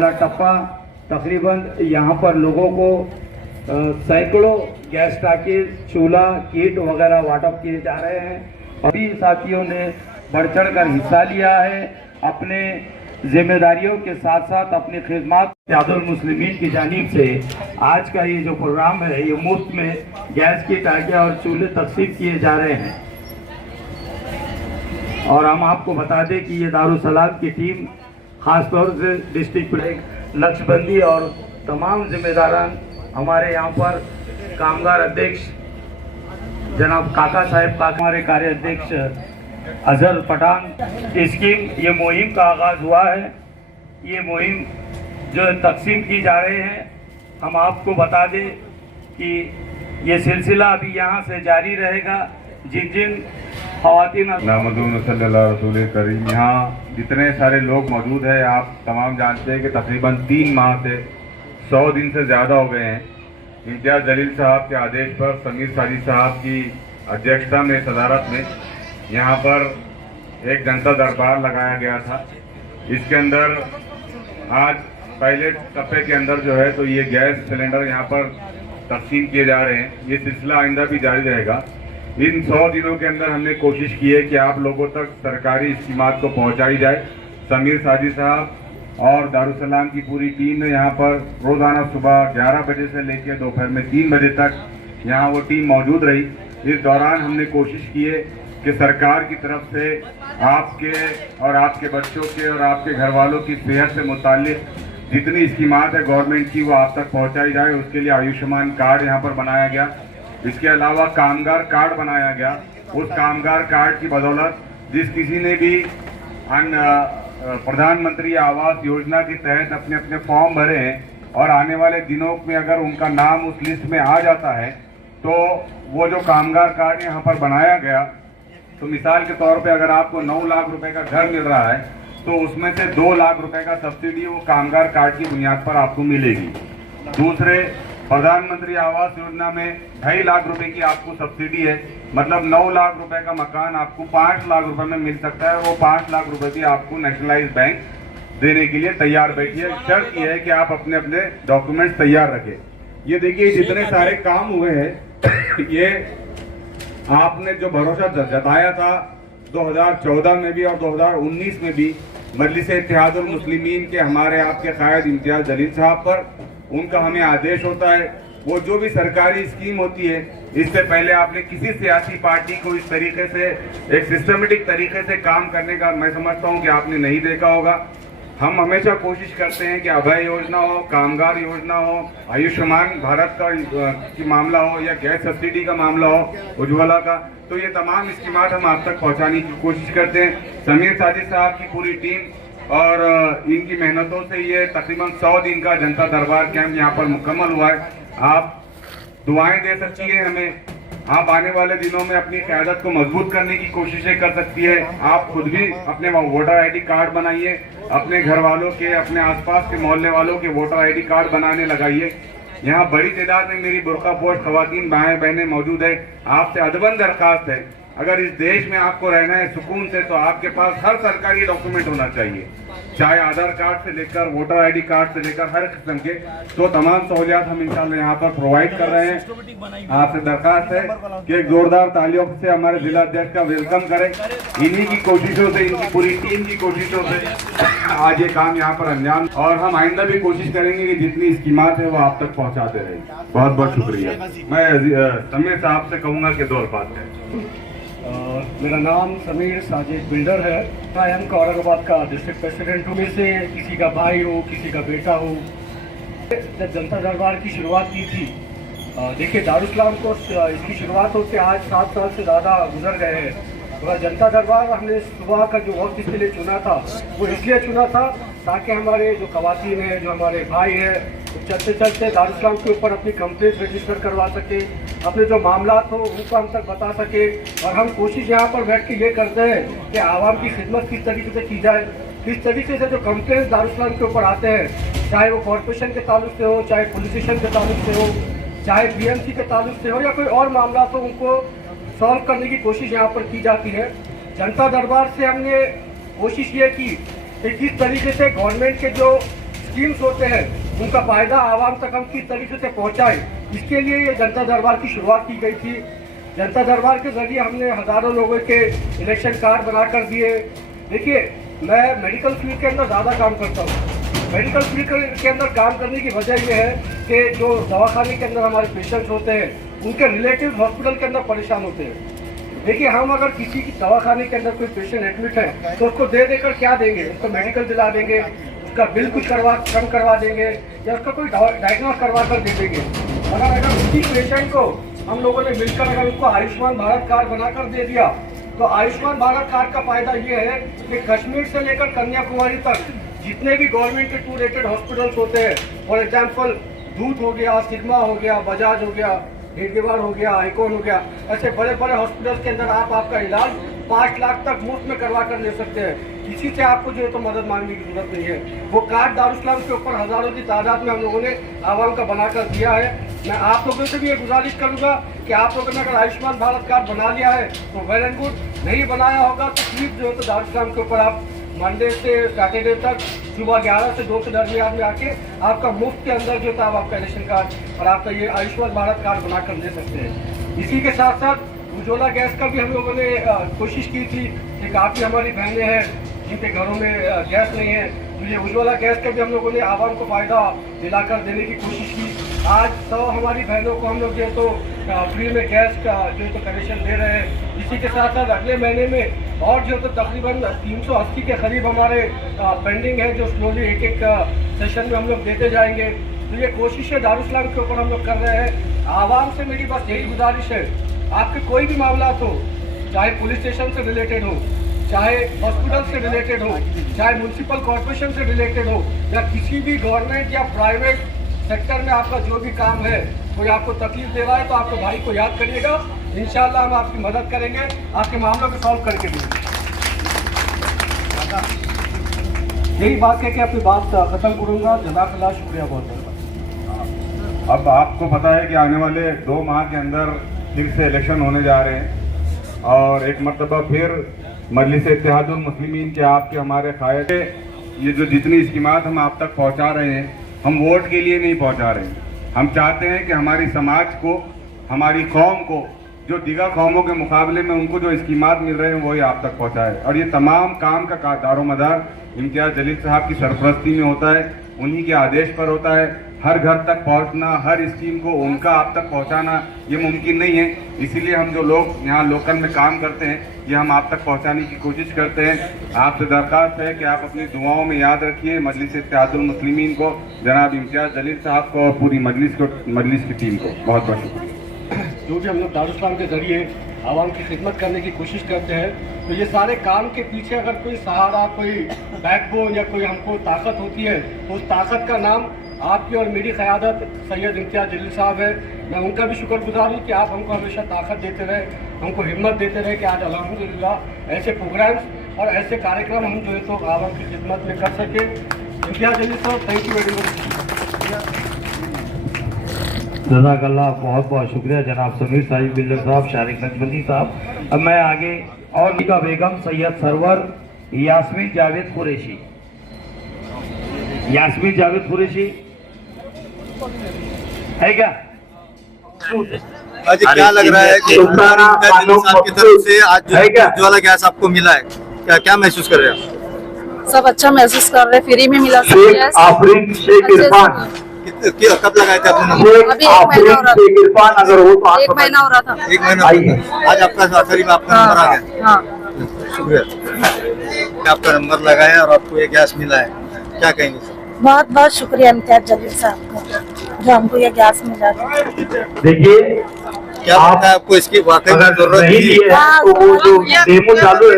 पहला टप्पा तकरीबन यहाँ पर लोगों को सैकड़ों गैस टाकी, चूल्हा, किट वगैरह वाटअप किए जा रहे हैं। अभी साथियों ने बढ़ चढ़ कर हिस्सा लिया है। अपने जिम्मेदारियों के साथ साथ अपनी खिदमत इत्तेहादुल मुस्लिमीन की जानिब से आज का ये जो प्रोग्राम है, ये मुफ्त में गैस की टाकियाँ और चूल्हे तकसीम किए जा रहे हैं। और हम आपको बता दें कि ये दारुसलाम की टीम खासतौर से डिस्ट्रिक्ट लक्षबंदी और तमाम जिम्मेदारान हमारे यहाँ पर कामगार अध्यक्ष जनाब काका साहब का, हमारे कार्य अध्यक्ष अजहर पठान, स्कीम ये मुहिम का आगाज़ हुआ है। ये मुहिम जो तकसीम की जा रहे हैं, हम आपको बता दें कि ये सिलसिला अभी यहाँ से जारी रहेगा। जिन ख़वातीन रसूल करीम, यहाँ जितने सारे लोग मौजूद हैं, आप तमाम जानते हैं कि तकरीबन 3 माह से 100 दिन से ज़्यादा हो गए हैं। इम्तियाज़ जलील साहब के आदेश पर समीर साजिद साहब की अध्यक्षता में, सदारत में यहाँ पर एक जनता दरबार लगाया गया था। इसके अंदर आज पहले टप्पे के अंदर जो है तो ये गैस सिलेंडर यहाँ पर तकसीम किए जा रहे हैं। ये सिलसिला आइंदा भी जारी रहेगा। इन 100 दिनों के अंदर हमने कोशिश की है कि आप लोगों तक सरकारी स्कीमात को पहुँचाई जाए। समीर साजिद साहब और दारुसलाम की पूरी टीम ने यहाँ पर रोज़ाना सुबह 11 बजे से लेकर दोपहर में 3 बजे तक यहाँ वो टीम मौजूद रही। इस दौरान हमने कोशिश की है कि सरकार की तरफ से आपके और आपके बच्चों के और आपके घर वालों की सेहत से मुताल्लिक जितनी स्कीमात है गवर्नमेंट की, वो आप तक पहुँचाई जाए। उसके लिए आयुष्मान कार्ड यहाँ पर बनाया गया। इसके अलावा कामगार कार्ड बनाया गया। उस कामगार कार्ड की बदौलत जिस किसी ने भी प्रधानमंत्री आवास योजना के तहत अपने अपने फॉर्म भरे हैं और आने वाले दिनों में अगर उनका नाम उस लिस्ट में आ जाता है तो वो जो कामगार कार्ड यहाँ पर बनाया गया, तो मिसाल के तौर पे अगर आपको 9 लाख रुपए का घर मिल रहा है तो उसमें से 2 लाख रुपए का सब्सिडी वो कामगार कार्ड की बुनियाद पर आपको मिलेगी। दूसरे, प्रधानमंत्री आवास योजना में 2.5 लाख रुपए की आपको सब्सिडी है। मतलब 9 लाख रुपए का मकान आपको 5 लाख रुपए में मिल सकता है। वो 5 लाख रुपए भी आपको नेशनलाइज्ड बैंक देने के लिए तैयार बैठी है। शर्त यह है कि आप अपने अपने डॉक्यूमेंट्स तैयार रखें। ये देखिए जितने सारे काम हुए हैं, ये आपने जो भरोसा जताया था 2014 में भी और 2019 में भी मजलिस इत्तेहादुल मुस्लिमीन के हमारे आपके कायद इम्तियाज जलील साहब पर, उनका हमें आदेश होता है। वो जो भी सरकारी स्कीम होती है, इससे पहले आपने किसी सियासी पार्टी को इस तरीके से एक सिस्टमेटिक तरीके से काम करने का मैं समझता हूं कि आपने नहीं देखा होगा। हम हमेशा कोशिश करते हैं कि अभय योजना हो, कामगार योजना हो, आयुष्मान भारत का की मामला हो या गैस सब्सिडी का मामला हो, उज्ज्वला का, तो ये तमाम स्कीमात हम आप तक पहुंचाने की कोशिश करते हैं। समीर साजिद साहब की पूरी टीम और इनकी मेहनतों से ये तकरीबन 100 दिन का जनता दरबार कैंप यहाँ पर मुकम्मल हुआ है। आप दुआएं दे सकती है हमें। आप आने वाले दिनों में अपनी क़यादत को मजबूत करने की कोशिशें कर सकती है। आप खुद भी अपने वोटर आईडी कार्ड बनाइए, अपने घर वालों के, अपने आसपास के मोहल्ले वालों के वोटर आईडी कार्ड बनाने लगाइए। यहाँ बड़ी तादाद में मेरी बुर्कापोश खवातीन भाई बहनें मौजूद है। आपसे अदबन दरखास्त है, अगर इस देश में आपको रहना है सुकून से, तो आपके पास हर सरकारी डॉक्यूमेंट होना चाहिए, चाहे आधार कार्ड से लेकर वोटर आईडी कार्ड से लेकर हर किस्म के। तो तमाम सहूलियात हम इंशाल्लाह यहाँ पर प्रोवाइड कर रहे हैं। आपसे दरखास्त है कि एक जोरदार तालियों से हमारे जिला अध्यक्ष का वेलकम करें। इन्हीं की कोशिशों से, इनकी पूरी टीम की कोशिशों से आज ये काम यहाँ पर अंजाम, और हम आइंदा भी कोशिश करेंगे कि जितनी स्कीमात है वो आप तक पहुँचाते रहें। बहुत बहुत शुक्रिया। मैं समीर साहब से कहूँगा कि 2 बात है। मेरा नाम समीर साजिद बिल्डर है। मैं का औरंगाबाद का डिस्ट्रिक्ट प्रेसिडेंट हूँ। में से किसी का भाई हो, किसी का बेटा हो। जब जनता दरबार की शुरुआत की थी, देखिए दारुसलाम को इसकी शुरुआत होते आज 7 साल से ज़्यादा गुजर गए हैं। और जनता दरबार हमने सुबह का जो वक्त इसके लिए चुना था, वो इसलिए चुना था ताकि हमारे जो ख़वातीन हैं, जो हमारे भाई हैं, चलते चलते दारुसलाम के ऊपर अपनी कंप्लेंट रजिस्टर करवा सके, अपने जो मामला हो उनको हम तक बता सके। और हम कोशिश यहाँ पर बैठ के ये करते हैं कि आवाम की खिदमत किस तरीके से की जाए। किस तरीके से जो कंप्लेंट दारुसलाम के ऊपर आते हैं, चाहे वो कॉरपोरेशन के ताल्लुक से हो, चाहे पुलिस स्टेशन के ताल्लुक से हो, चाहे बीएमसी के ताल्लुक से हो या कोई और मामला, तो उनको सॉल्व करने की कोशिश यहाँ पर की जाती है। जनता दरबार से हमने कोशिश ये की कि किस तरीके से गवर्नमेंट के जो स्कीम्स होते हैं उनका फायदा आवाम तक हम किस तरीके से पहुंचाएं, इसके लिए ये जनता दरबार की शुरुआत की गई थी। जनता दरबार के जरिए हमने हज़ारों लोगों के इलेक्शन कार्ड बना कर दिए। देखिए, मैं मेडिकल फील्ड के अंदर ज़्यादा काम करता हूँ। मेडिकल फील्ड के अंदर काम करने की वजह यह है कि जो दवाखाने के अंदर हमारे पेशेंट्स होते हैं उनके रिलेटिव हॉस्पिटल के अंदर परेशान होते हैं। देखिए, हम अगर किसी की दवाखाने के अंदर कोई पेशेंट एडमिट है तो उसको दे देकर क्या देंगे, उसको मेडिकल दिला देंगे, उसका बिल कुछ कम करवा देंगे या उसका कोई डायग्नोस करवा कर दे देंगे। मगर अगर उसी पेशेंट को हम लोगों ने मिलकर अगर उसको आयुष्मान भारत कार्ड बनाकर दे दिया तो आयुष्मान भारत कार्ड का फायदा ये है कि कश्मीर से लेकर कन्याकुमारी तक जितने भी गवर्नमेंट के 2 रेटेड हॉस्पिटल्स होते हैं, फॉर एग्जाम्पल दूत हो गया, सिग्मा हो गया, बजाज हो गया, हेडगेवार हो गया, आइकॉन हो गया, ऐसे बड़े बड़े हॉस्पिटल्स के अंदर आप आपका इलाज 5 लाख तक मुफ्त में करवा कर ले सकते हैं। किसी से आपको जो है तो मदद मांगने की जरूरत नहीं है। वो कार्ड दारुस्लाम के ऊपर हज़ारों की तादाद में हम लोगों ने आवाम का बनाकर दिया है। मैं आप लोगों से भी ये गुजारिश करूँगा कि आप लोगों ने अगर आयुष्मान भारत कार्ड बना लिया है तो वेल एंड गुड, नहीं बनाया होगा तो प्लीज़ जो है तो दारुस्लाम के ऊपर आप मंडे से सैटरडे तक सुबह 11 से 2 के दरमियान में आके आपका मुफ्त के अंदर जो था आपका इलेक्शन कार्ड और आपका ये आयुष्मान भारत कार्ड बना कर ले सकते हैं। इसी के साथ साथ उज्ज्वला गैस का भी हम लोगों ने कोशिश की थी कि काफ़ी हमारी बहनें हैं जिनके घरों में गैस नहीं है, तो ये उज्ज्वला गैस का भी हम लोगों ने आवाम को फ़ायदा दिलाकर देने की कोशिश की। आज 100 हमारी बहनों को हम लोग जो है तो फ्री में गैस का जो है तो कनेक्शन दे रहे हैं। इसी के साथ साथ अगले महीने में और जो है तो तकरीबन 380 के करीब हमारे पेंडिंग है जो स्लोली एक सेशन में हम लोग देते जाएंगे। तो ये कोशिशें दारुस्लाम के ऊपर हम लोग कर रहे हैं। आवाम से मेरी बस यही गुजारिश है, आपके कोई भी मामला हो, चाहे पुलिस स्टेशन से रिलेटेड हो, चाहे हॉस्पिटल से रिलेटेड हो, चाहे म्यूनसिपल कॉर्पोरेशन से रिलेटेड हो या किसी भी गवर्नमेंट या प्राइवेट सेक्टर में आपका जो भी काम है, कोई आपको तकलीफ दे रहा है तो आपके भाई को याद करिएगा, इंशाल्लाह हम आपकी मदद करेंगे, आपके मामलों को सॉल्व करके देंगे। यही बात है कि अपनी बात खत्म करूँगा। जज़ाकल्लाह, शुक्रिया बहुत बहुत। अब आपको पता है कि आने वाले 2 माह के अंदर फिर से इलेक्शन होने जा रहे हैं और एक मरतबा फिर मजलिस इत्तेहादुल मुस्लिमीन के आपके हमारे कायदे ये जो जितनी स्कीमात हम आप तक पहुंचा रहे हैं, हम वोट के लिए नहीं पहुंचा रहे हैं। हम चाहते हैं कि हमारी समाज को, हमारी कौम को, जो दीगर कौमों के मुकाबले में उनको जो स्कीमात मिल रहे हैं वही आप तक पहुंचाए। और ये तमाम काम का दारोमदार इम्तियाज़ जलील साहब की सरपरस्ती में होता है, उन्हीं के आदेश पर होता है। हर घर तक पहुंचना, हर स्कीम को उनका आप तक पहुंचाना ये मुमकिन नहीं है। इसीलिए हम जो लोग यहाँ लोकल में काम करते हैं ये हम आप तक पहुंचाने की कोशिश करते हैं। आपसे दरख्वास्त है कि आप अपनी दुआओं में याद रखिए मजलिस इत्तेहादुल मुस्लिमीन को, जनाब इम्तियाज़ जलील साहब को और पूरी मजलिस की टीम को बहुत बहुत शुक्रिया। जो भी हम लोग दारुस्लाम के जरिए आवाम की खिदमत करने की कोशिश करते हैं, तो ये सारे काम के पीछे अगर कोई सहारा, कोई बैकबोन या कोई हमको ताकत होती है तो उस ताकत का नाम आपकी और मेरी क़यादत सैयद इम्तियाज़ जलील साहब है। मैं उनका भी शुक्रगुजार हूँ कि आप हमको हमेशा ताकत देते रहे, हमको हिम्मत देते रहे कि आज अल्हम्दुलिल्लाह ऐसे प्रोग्राम्स और ऐसे कार्यक्रम हम जो है तो आवाम की खिदमत में कर सके। इम्तियाज़ जलील साहब, थैंक यू वेरी मच। जज़ाकल्लाह, बहुत बहुत शुक्रिया जनाब समीर साहिब बिल्डर साहब, शारिक नजबंदी साहब। अब मैं आगे और का बेगम सैयद सरवर यास्मीन जावेद कुरैशी, यास्मीन जावेद कुरैशी है क्या? आज क्या लग रहा है कि साहब की तरफ से आज उज्ज्वला गैस आपको मिला है, क्या क्या महसूस कर रहे हैं? सब अच्छा महसूस कर रहे हैं, फ्री में मिला सब गैस। कब लगाए थे आपने? अभी 1 महीना हो रहा था। 1 महीना हो रहा था। 1 महीना आज आपका आखिरी में आपका नंबर आ गया। हाँ, शुक्रिया, आपका नंबर लगाया और आपको ये गैस मिला है, क्या कहेंगे सर? बहुत बहुत शुक्रिया इम्तियाज़ जलील साहब का जो हमको ये गैस मिला। देखिए, क्या लगता है आपको इसकी वाकई में जरूरत नहीं थी? है तो वो जो डेमो चालू है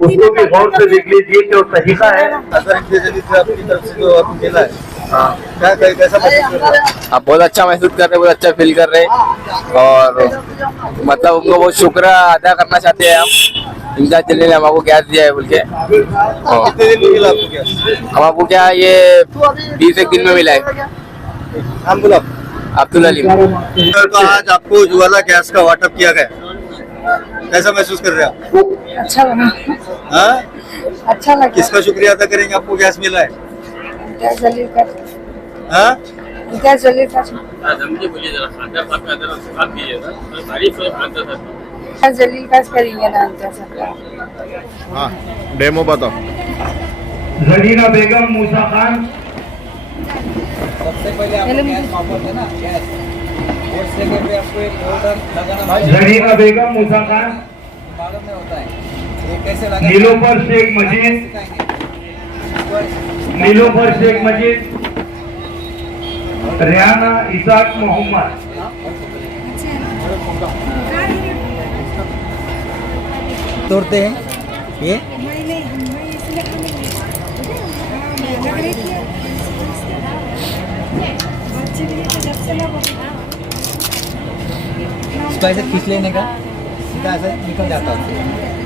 उसको भी गौर से देख लीजिए कि वो तरीका है। अगर इम्तियाज़ जलील साहब की तरफ से जो आपको मिला है, क्या कैसा महसूस कर रहे हैं? आप बहुत अच्छा महसूस कर रहे हैं, बहुत अच्छा फील कर रहे हैं और मतलब उनको बहुत शुक्र अदा करना चाहते हैं हम। इम्तियाज़ जलील ने हमको गैस दिया है बोल के। कितने दिन में मिला आपको गैस? हमको क्या ये 20 दिन में मिला है। हम बोला अब्दुल अलीम। तो आज आपको उज्ज्वला गैस का वाटअप किया गया, कैसा महसूस कर रहे हैं आप? अच्छा लगा, हाँ? अच्छा लगा। किसका शुक्रिया अदा करेंगे, आपको गैस मिला है? इम्तियाज जलील का हाँ? इम्तियाज जलील का इम्तियाज जलील का करेंगे ना इम्तियाज का हाँ डेमो बताओ। जरीना बेगम मूसा खान सबसे पहले आपको गैस वापरते ना गैस और सेकंड पे आपको एक होल्डर लगाना जरीना बेगम मूसा खान मालूम नहीं होता है ये कैसे लगा नीलोफर शेख मजीद नीलोफर शेख मजीद रियाना इसाक मोहम्मद तोड़ते हैं ये इसको ऐसे खींच लेने का सीधा ऐसे निकल जाता है